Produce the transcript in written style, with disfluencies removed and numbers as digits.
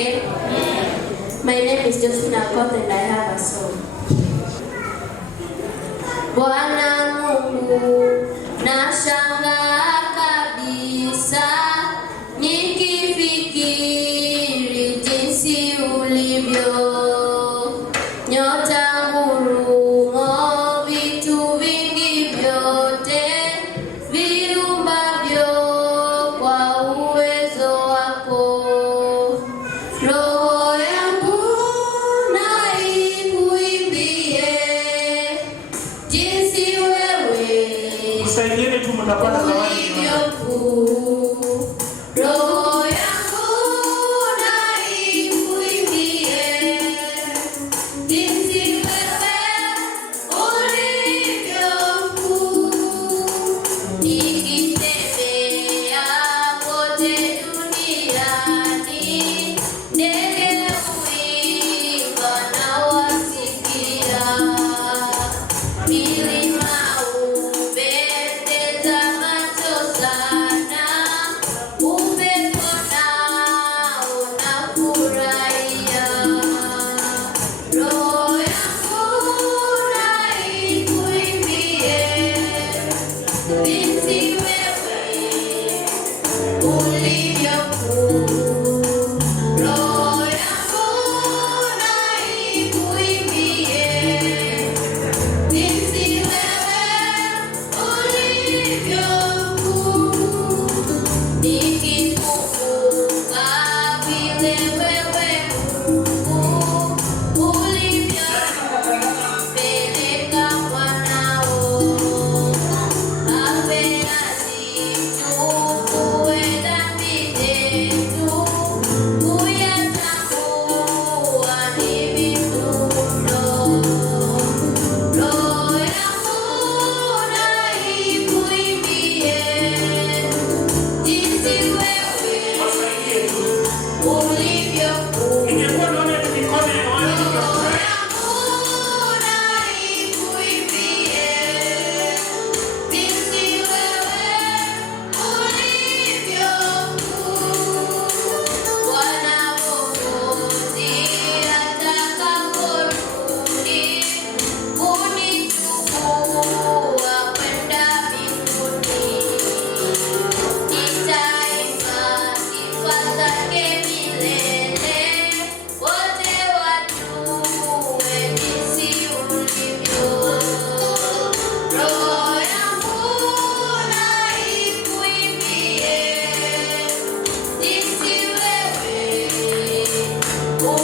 again? My name is Josephine Akoth and I have a song. Bwana Mungu, nashangaa kabisa nikifikiri jinsi ulivyo. Nyota, ngurumo, vitu vingi vyote viumbavyo kwa uwezo wako. Roho yangu na ikuimbie jinsi wewe ulivyo kuu. Roho yangu na ikuimbie jinsi wewe ulivyo kuu. Nikitembea kote duniani, ndege huimba na wasikia. Milima hupendeza macho sana, upepo nao unafurahia. Roho yangu na ikuimbie jinsi wewe ulivyo kuu. Roho yangu na ikuimbie jinsi wewe ulivyo kuu. Nikikumbuka vile wewe Mungu ulivyopeleka mwanao afe azichukue dhambi zetu, kuyatambua ni vituko. Roho yangu na ikuimbie jinsi wewe ulivyo kuu. Roho yangu na ikuimbie jinsi wewe ulivyo kuu. Bwana Mwokozi atakaporudi kunichukua kwenda mbinguni, nitaimba sifa zake milele, wote wajue jinsi ulivyo. Roho yangu na ikuimbie jinsi wewe ulivyo